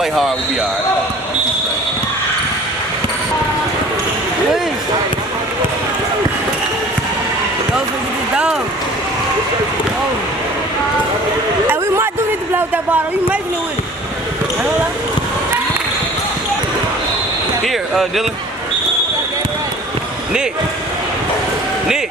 play hard, we'll be all right. Please. Go for this dog. Oh. Hey, we might do need to play with that bottle. You making it with it. Here, Dylan. Nick. Nick.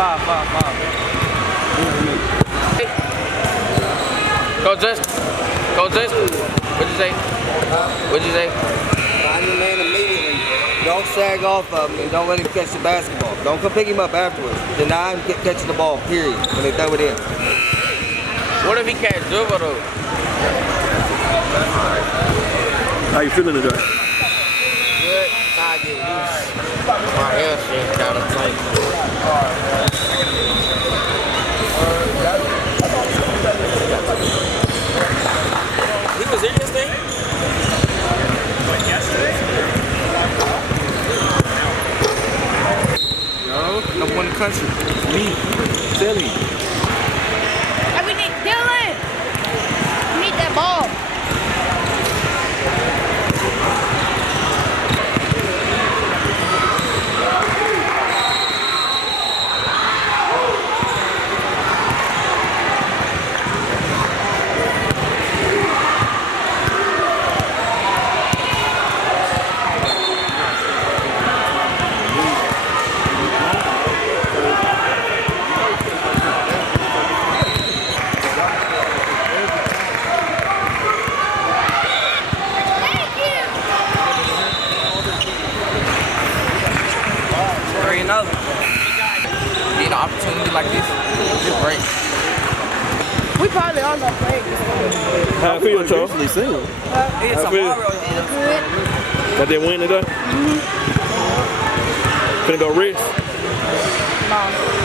Five. Go Justin. What'd you say? Find your man immediately. Don't sag off of him and don't let him catch the basketball. Don't come pick him up afterwards. Deny him catching the ball, period, when they throw it in. What if he can't dribble though? How you feeling today? Good. I get loose. My hair shit kind of tight. He was in this thing? What, yesterday? No, number one in the country. Me. Philly. Hey, we need Dylan. We need that ball. Get an opportunity like this, it's great. We probably all gonna play this one. How I feel, Charles? It's How I feel? Good. Got that win today? Finna go rest? No.